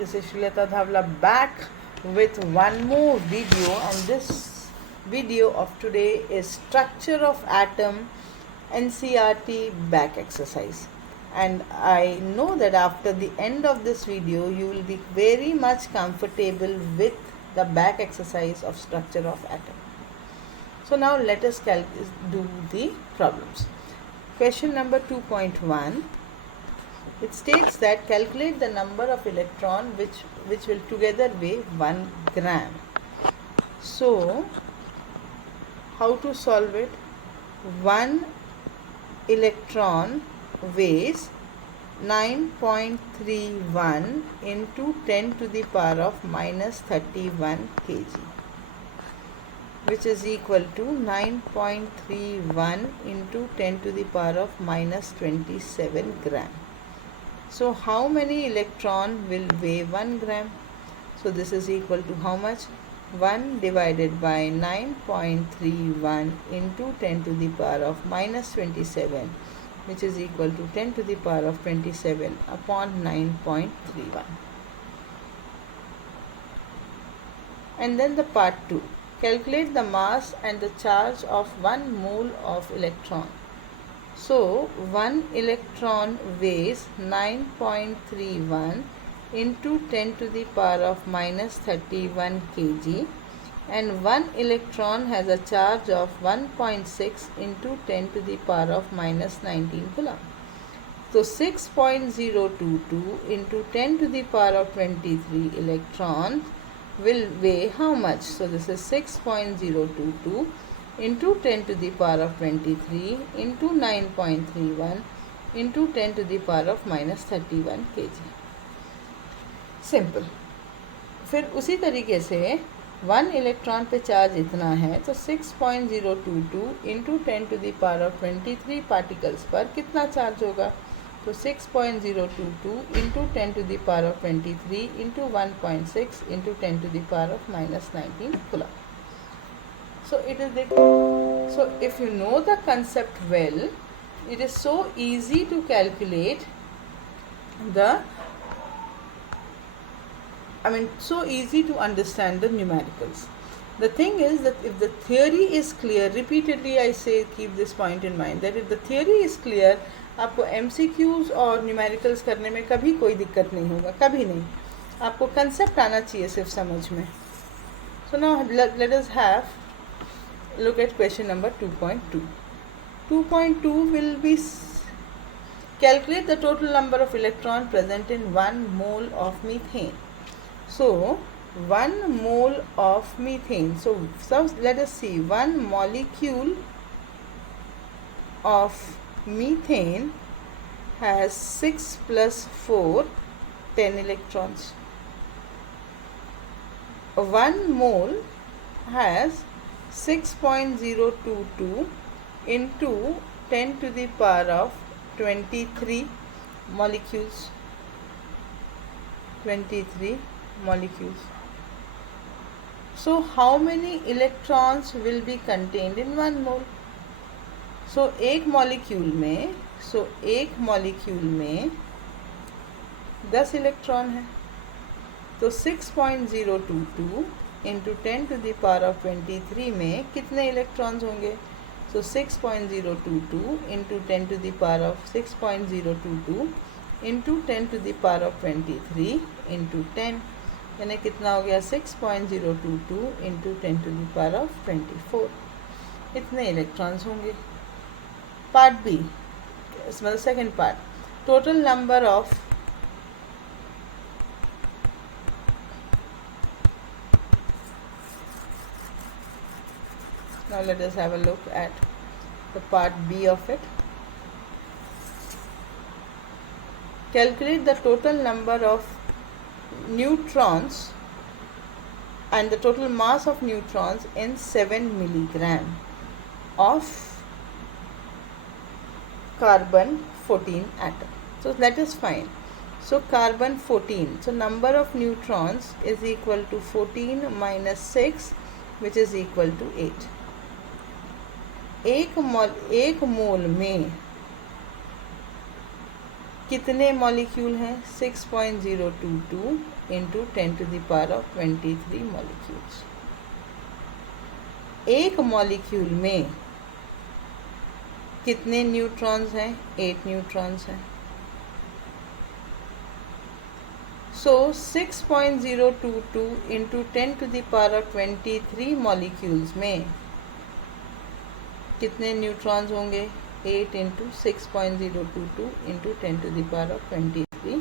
This is Shilata Dhavla back with one more video, and this video of today is structure of atom NCERT back exercise. And I know that after the end of this video you will be very much comfortable with the back exercise of structure of atom. So now let us do the problems. Question number 2.1. It states that calculate the number of electron which will together weigh 1 gram. So how to solve it? 1 electron weighs 9.31 into 10 to the power of minus 31 kg, which is equal to 9.31 into 10 to the power of minus 27 gram. So how many electron will weigh 1 gram? So this is equal to how much? 1 divided by 9.31 into 10 to the power of minus 27, which is equal to 10 to the power of 27 upon 9.31. And then the part 2. Calculate the mass and the charge of 1 mole of electron. So 1 electron weighs 9.31 into 10 to the power of minus 31 kg, and 1 electron has a charge of 1.6 into 10 to the power of minus 19 coulomb. So 6.022 into 10 to the power of 23 electrons will weigh how much? So this is 6.022 into 10 to the power of 23 into 9.31 into 10 to the power of minus 31 kg. Simple. फिर उसी तरीके से 1 electron पे charge इतना है तो 6.022 into 10 to the power of 23 particles पर कितना चार्ज होगा? तो 6.022 into 10 to the power of 23 into 1.6 into 10 to the power of minus 19 coulomb. So it is so if you know the concept well, it is so easy to calculate so easy to understand the numericals. The thing is that if the theory is clear, repeatedly I say keep this point in mind, that if the theory is clear, आपको MCQs और numericals करने में कभी कोई दिक्कत नहीं होगा, कभी नहीं. आपको concept आना चाहिए सिर्फ समझ में. So now let us have look at question number 2.2. 2.2 will be calculate the total number of electrons present in 1 mole of methane. So 1 mole of methane. So let us see, 1 molecule of methane has 6 plus 4, 10 electrons. 1 mole has 6.022 into 10 to the power of 23 molecules. 23 molecules. So how many electrons will be contained in 1 mole? So एक molecule में 10 electron है. तो 6.022 into 10 to the power of 23 में कितने electrons होंगे? So 6.022 into 10 to the power of 6.022 into 10 to the power of 23 into 10, यानी कितना हो गया? 6.022 into 10 to the power of 24. इतने इलेक्ट्रॉन्स होंगे. पार्ट बी, मतलब second part, total number of now let us have a look at the part B of it. Calculate the total number of neutrons and the total mass of neutrons in 7 milligram of carbon 14 atom. So let us find. So carbon 14. So number of neutrons is equal to 14 minus 6, which is equal to 8. एक मोल में कितने molecule हैं? 6.022 into 10⁻23 molecules. एक molecule में कितने neutrons हैं? 8 neutrons हैं। सो 6.022 into 10⁻23 molecules में कितने न्यूट्रॉन्स होंगे? 8 इंटू 6.022 इंटू 10⁻23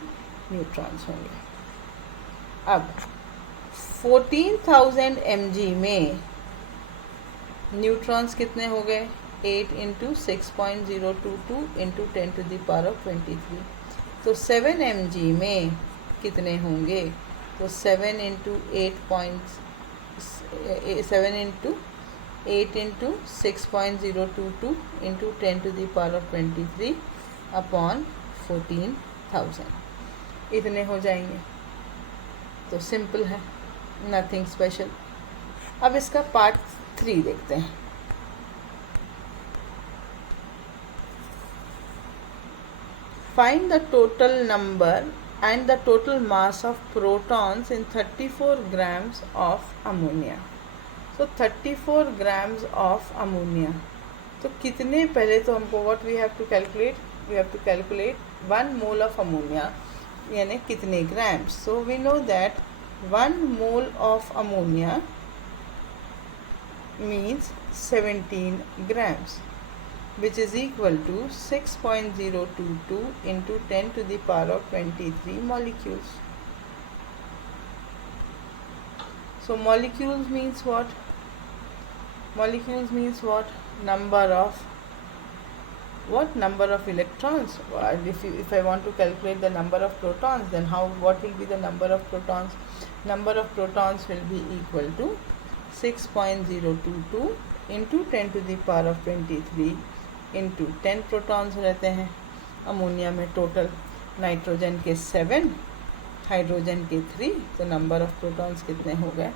न्यूट्रॉन्स होंगे। अब 14,000 mg में न्यूट्रॉन्स कितने हो गए? 8 इंटू 6.022 इंटू 10⁻23। तो 7 mg में कितने होंगे? तो 7 इंटू 8 इंटू 6.022 इंटू 10⁻23 अपॉन 14,000 इतने हो जाएंगे। तो सिंपल है, नथिंग स्पेशल। अब इसका पार्ट 3 देखते हैं। Find the total number and the total mass of protons in 34 grams of ammonia. So 34 grams of ammonia. तो कितने, पहले तो हमको what we have to calculate? We have to calculate 1 mole of ammonia यानी कितने grams. So we know that 1 mole of ammonia means 17 grams, which is equal to 6.022 into 10⁻23 molecules. So molecules means what? Molecules means what? Number of what? Number of electrons. If I want to calculate the number of protons, then what will be the number of protons? Number of protons will be equal to 6.022 into 10⁻23 into 10 protons रहते हैं ammonia में total, nitrogen के 7, hydrogen के 3, तो number of protons कितने हो गए?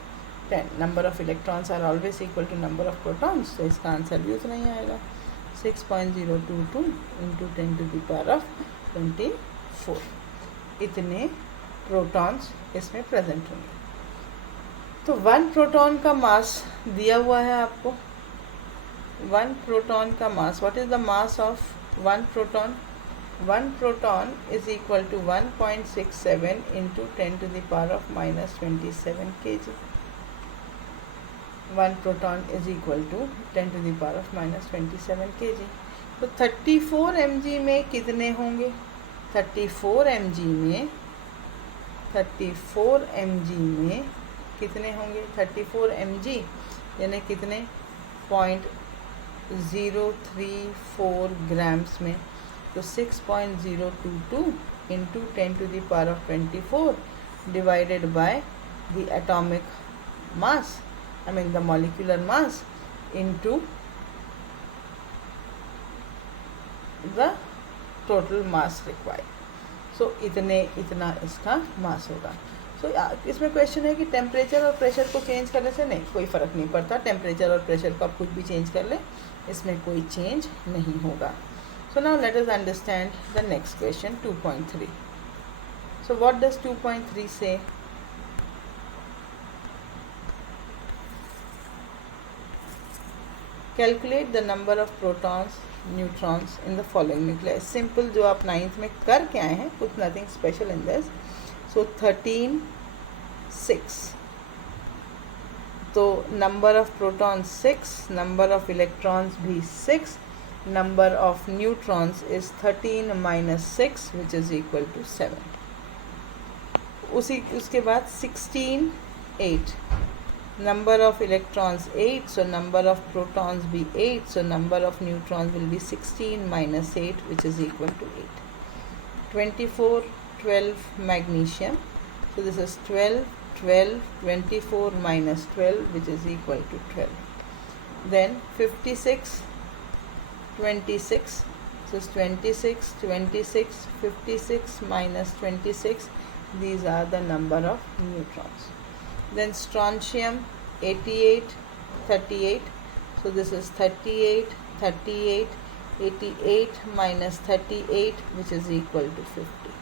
10। Number of electrons are always equal to number of protons, तो इसका आंसर भी उतना ही आएगा 6.022 इंटू 10⁻24। इतने प्रोटॉन्स इसमें प्रेजेंट होंगे। तो 1 प्रोटॉन का मास दिया हुआ है आपको। 1 proton का mass, what is the mass of 1 proton? 1 proton is equal to 1.67 into 10⁻⁻27 kg. 1 proton is equal to 10⁻⁻27 kg. तो 34 mg में कितने होंगे? 34 mg में कितने होंगे? 34 mg यानी कितने? 0.034 ग्राम्स में। तो 6.022 into 10⁻24 divided by the atomic mass, I mean the molecular mass, into the total mass required. So इतना इसका मास होगा। तो इसमें क्वेश्चन है कि टेम्परेचर और प्रेशर को चेंज करने से नहीं, कोई फ़र्क नहीं पड़ता। टेम्परेचर और प्रेशर को आप कुछ भी चेंज कर लें, इसमें कोई चेंज नहीं होगा। So now let us understand the next question 2.3। So what does 2.3 say? Calculate the number of protons neutrons in the following nucleus. Simple जो आप 9th में करके आए हैं, कुछ nothing special in this. So 13 6, तो number of protons 6, number of electrons भी 6, number of neutrons is 13 minus 6 which is equal to 7। उसके बाद 16 8, number of electrons 8, so number of protons be 8, so number of neutrons will be 16 minus 8 which is equal to 8. 24 12 magnesium, so this is 12 12 24 minus 12 which is equal to 12. Then 56 26, so it's 26 26 56 minus 26, these are the number of neutrons. Then strontium 88 38, so this is 38 38 88 minus 38 which is equal to 50.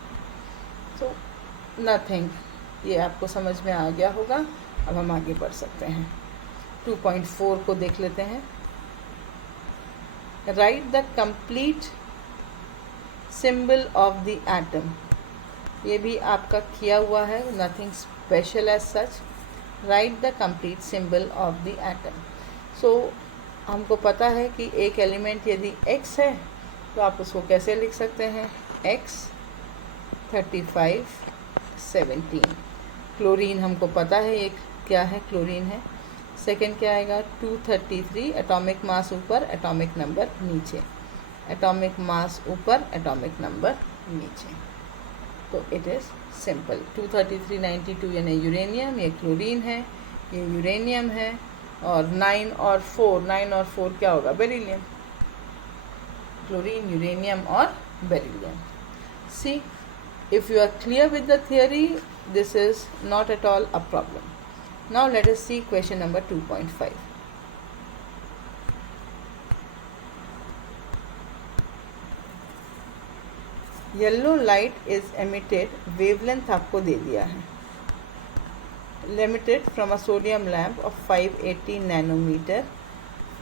So nothing. ये आपको समझ में आ गया होगा. अब हम आगे बढ़ सकते हैं. 2.4 को देख लेते हैं. Write the complete symbol of the atom. ये भी आपका किया हुआ है. Nothing special as such. Write the complete symbol of the atom. So हमको पता है कि एक एलिमेंट यदि x है तो आप उसको कैसे लिख सकते हैं. x 35 17. क्लोरीन हमको पता है एक क्या है, क्लोरीन है. सेकेंड क्या आएगा, 233. एटॉमिक मास ऊपर, एटॉमिक नंबर नीचे. एटॉमिक मास ऊपर, एटॉमिक नंबर नीचे. तो इट इज़ सिंपल. 23392 यानी यूरेनियम, ये क्लोरीन है, ये यूरेनियम है. और 9 और 4 क्या होगा, बेरिलियम. क्लोरीन, यूरेनियम और beryllium. C, if you are clear with the theory, this is not at all a problem. Now let us see question number 2.5. Yellow light is emitted, wavelength आपको दे दिया है. Emitted from a sodium lamp of 580 nanometer.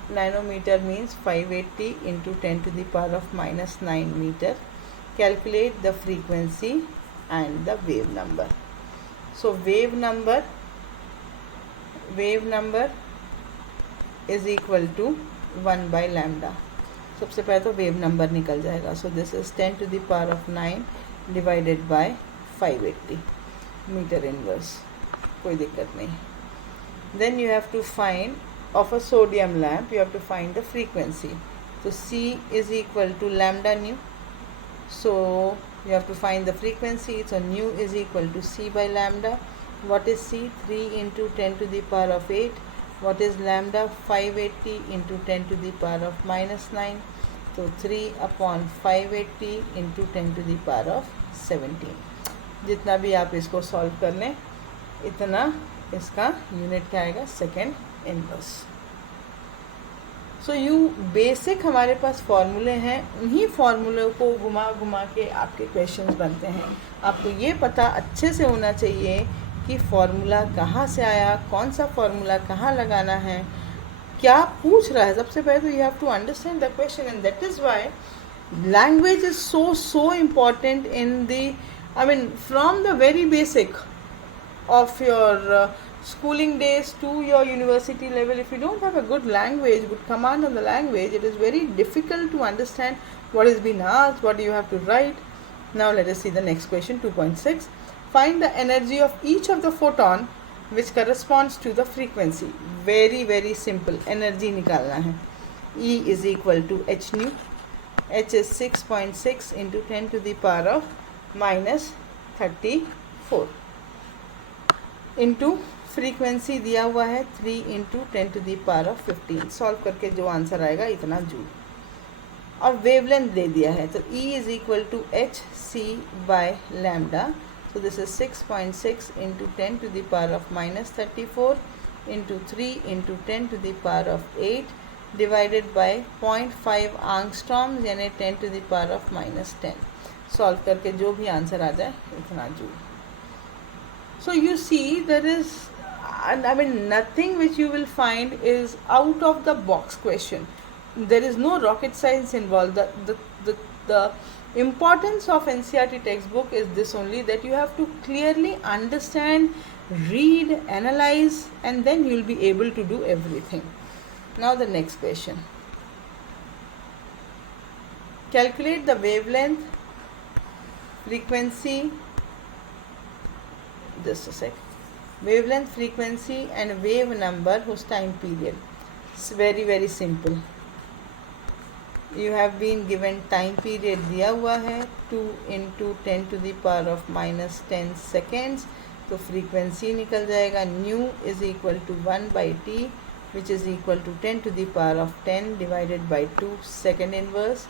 Nanometer means 580 into 10 to the power of minus 9 meter. Calculate the frequency and the wave number. So wave number is equal to 1 by lambda. सबसे पहले तो wave number निकल जाएगा. So this is 10 to the power of 9 divided by 580 meter inverse. कोई दिक्कत नहीं. Then you have to find of a sodium lamp, you have to find the frequency. So C is equal to lambda nu. So you have to find the frequency. So nu is equal to C by lambda. What is C? 3 into 10 to the power of 8. What is lambda? 580 into 10 to the power of minus 9. So 3 upon 580 into 10 to the power of 17. जितना भी आप इसको solve कर लें इतना इसका unit क्या आएगा, second inverse. So you basic हमारे पास फॉर्मूले हैं. उन्हीं फॉर्मूलों को घुमा घुमा के आपके क्वेश्चंस बनते हैं. आपको ये पता अच्छे से होना चाहिए कि फॉर्मूला कहाँ से आया, कौन सा फॉर्मूला कहाँ लगाना है, क्या पूछ रहा है. सबसे पहले तो you have to understand the question and that is why language is so important in the, I mean from the very basic of your schooling days to your university level. If you don't have a good language, good command on the language, it is very difficult to understand what is being asked, what you have to write. Now let us see the next question, 2.6. Find the energy of each of the photon which corresponds to the frequency. Very simple. Energy निकालना है. E is equal to h nu. H is 6.6 into 10 to the power of minus 34. Into frequency दिया हुआ है 3 into 10 to the power of 15. Solve करके जो answer आएगा इतना joule. और वेवलेंथ दे दिया है तो E is equal to H C by lambda. So this is 6.6 into 10 to the power of minus 34 into 3 into 10 to the power of 8 divided by 0.5 angstrom यानी 10 to the power of minus 10. Solve करके जो भी answer आ जाए इतना joule. So you see there is, I mean nothing which you will find is out of the box question. There is no rocket science involved. The importance of NCERT textbook is this only, that you have to clearly understand, read, analyze, and then you will be able to do everything. Now the next question. Calculate the wavelength, frequency, just a sec, wavelength, frequency and wave number whose time period. It's very simple. You have been given time period दिया हुआ है 2 into 10 to the power of minus 10 seconds. तो frequency निकल जाएगा. nu is equal to 1 by t which is equal to 10 to the power of 10 divided by 2 second inverse.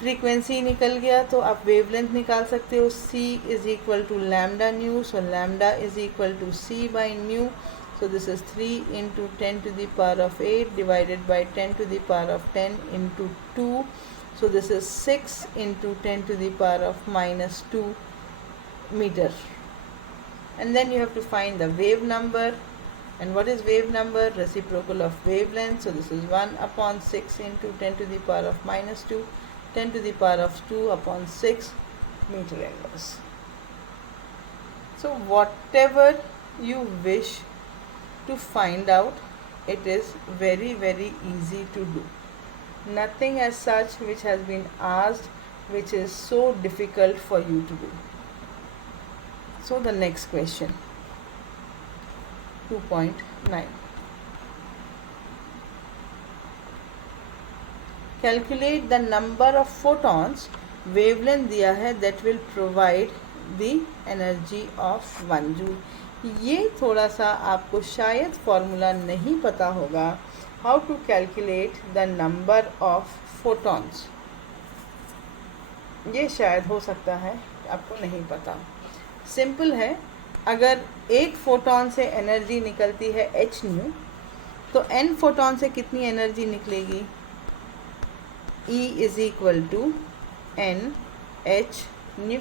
Frequency निकल गया तो आप वेवलेंथ निकाल सकते हो. C is equal to lambda nu. So lambda is equal to C by nu. So this is 3 into 10 to the power of 8 divided by 10 to the power of 10 into 2. So this is 6 into 10 to the power of minus 2 meter. And then you have to find the wave number. And what is wave number? Reciprocal of wavelength. So this is 1 upon 6 into 10 to the power of minus 2, 10 to the power of 2 upon 6 meter inverse. So whatever you wish to find out, it is very easy to do. Nothing as such which has been asked which is so difficult for you to do. So the next question, 2.9. Calculate the number of photons, wavelength दिया है, that will provide the energy of 1 joule. ये थोड़ा सा आपको शायद formula नहीं पता होगा, how to calculate the number of photons. ये शायद हो सकता है आपको नहीं पता. सिंपल है, अगर एक फोटॉन से एनर्जी निकलती है h न्यू, तो n फोटॉन से कितनी एनर्जी निकलेगी? E is equal to n h nu.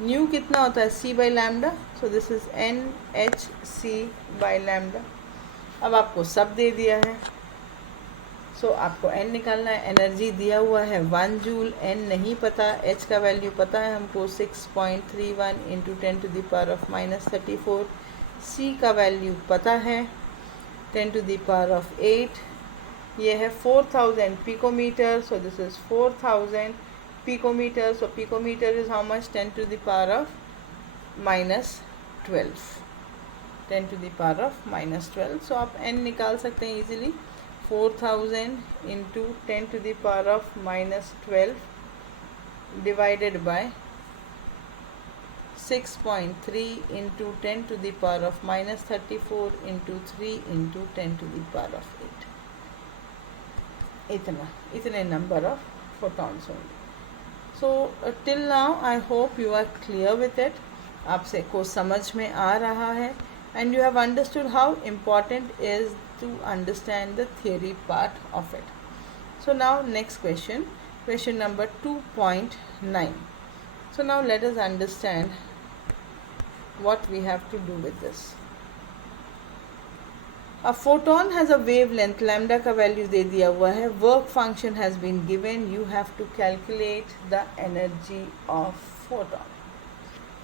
Nu कितना होता है? c by lambda. So this is n h c by lambda. अब आपको सब दे दिया है, सो आपको n निकालना है. एनर्जी दिया हुआ है 1 जूल, n नहीं पता, h का वैल्यू पता है हमको 6.31 into 10 to the power of minus 34. c का वैल्यू पता है 10 टू द पावर ऑफ 8. ये है 4000 picometre. So this is 4000 picometre. So picometre is how much? 10 to the power of minus 12. 10 to the power of minus 12. सो आप n निकाल सकते हैं easily. 4000 into 10 to the power of minus 12 divided by 6.3 into 10 to the power of minus 34 into 3 into 10 to the power of 8. इतने number of photons होंगे. So till now I hope you are clear with it. आपसे को समझ में आ रहा है, and you have understood how important is to understand the theory part of it. So now next question, question number 2.9. So now let us understand what we have to do with this. A photon has a wavelength, lambda का value दे दिया हुआ है, work function has been given, you have to calculate the energy of photon.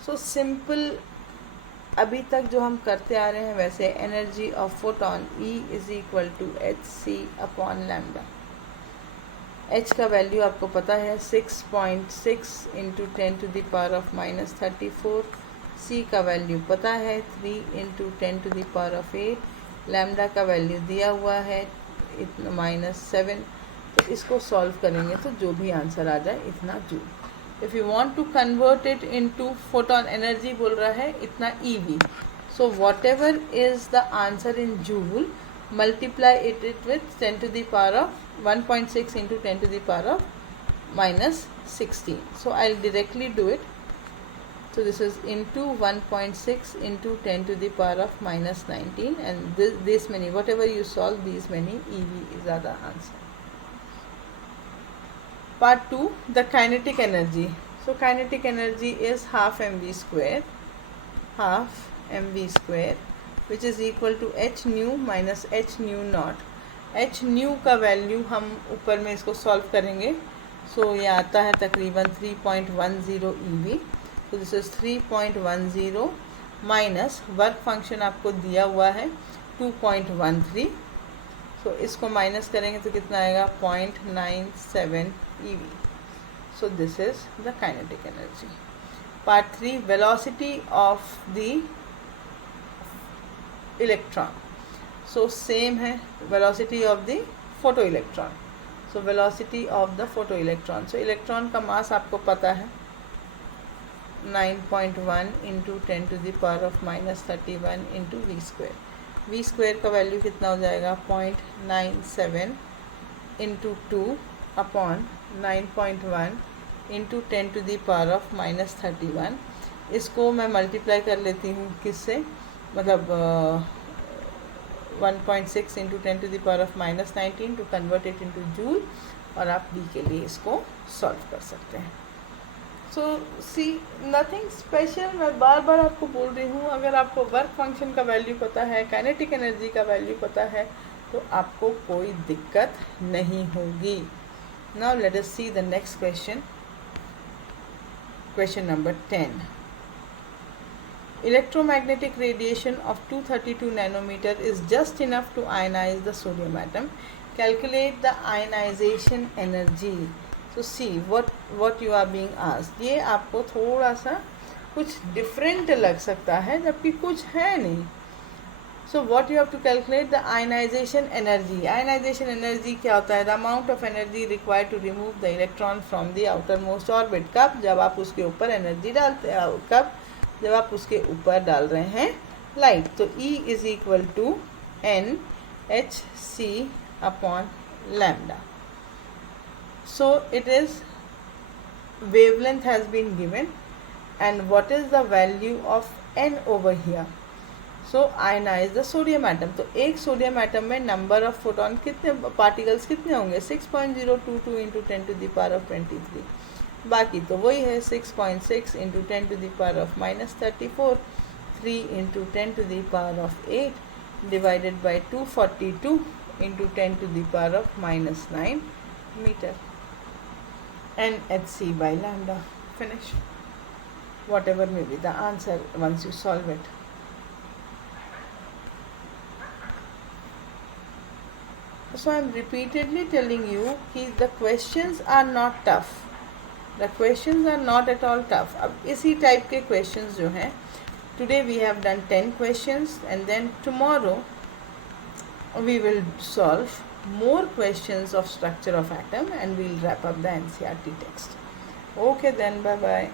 So simple, अभी तक जो हम करते आ रहे हैं वैसे, energy of photon E is equal to H C upon lambda. H का वैल्यू आपको पता है 6.6 into 10 to the power of minus 34. C का वैल्यू पता है 3 into 10 to the power of 8. Lambda का वैल्यू दिया हुआ है इतना -7. तो इसको सॉल्व करेंगे तो जो भी आंसर आ जाए इतना joule. If you want to convert it into photon energy बोल रहा है इतना EV. So whatever is the answer in joule, multiply it with 10 to the power of 1.6 into 10 to the power of minus 16. So I'll directly do it. So this is into 1.6 into 10 to the power of minus 19, and this many, whatever you solve, these many EV is the answer. Part 2, the kinetic energy. So kinetic energy is half mv square, which is equal to h nu minus h nu naught. h nu का value हम ऊपर में इसको solve करेंगे. सो ये आता है तकरीबन 3.10 EV. तो this is 3.10 minus work function आपको दिया हुआ है 2.13. सो इसको माइनस करेंगे तो कितना आएगा? 0.97 EV. So this is the kinetic energy. Part 3, velocity of the electron. So same है velocity of the photoelectron. So velocity of the photoelectron. So electron का मास आपको पता है 9.1 into 10 to the power of minus 31 into v square. v square का value कितना हो जाएगा? 0.97 into 2 upon 9.1 into 10 to the power of minus 31. इसको मैं मल्टीप्लाई कर लेती हूँ किससे? मतलब 1.6 into 10⁻⁻19 to convert it into joule, और आप डी के लिए इसको सॉल्व कर सकते हैं. सो सी नथिंग स्पेशल. मैं बार बार आपको बोल रही हूँ, अगर आपको वर्क फंक्शन का वैल्यू पता है, काइनेटिक एनर्जी का वैल्यू पता है, तो आपको कोई दिक्कत नहीं होगी. Now let us see the next question. Question number 10. Electromagnetic radiation of 232 nanometer is just enough to ionize the sodium atom. Calculate the ionization energy. So see what you are being asked. ये आपको थोड़ा सा कुछ different लग सकता है, जबकि कुछ है नहीं. So what you have to calculate the ionization energy. Ionization energy क्या होता है? The amount of energy required to remove the electron from the outermost orbit. कब? जब आप उसके ऊपर एनर्जी डालते हैं. कब? जब आप उसके ऊपर डाल रहे हैं लाइट. तो E is equal to NhC upon lambda. So it is wavelength has been given and what is the value of N over here. So ionize the sodium atom. तो एक सोडियम एटम में number of photon कितने, particles कितने होंगे? 6.022 into 10⁻23. बाकी तो वही है 6.6 into 10⁻−34, 3 into 10⁻8 divided by 242 into 10⁻−9 metre. NhC by lambda. Finish. Whatever may be the answer once you solve it. So I am repeatedly telling you that the questions are not tough. The questions are not at all tough. अब इसी type के questions जो हैं, today we have done 10 questions and then tomorrow we will solve more questions of structure of atom and we'll wrap up the NCERT text. Okay then, bye bye.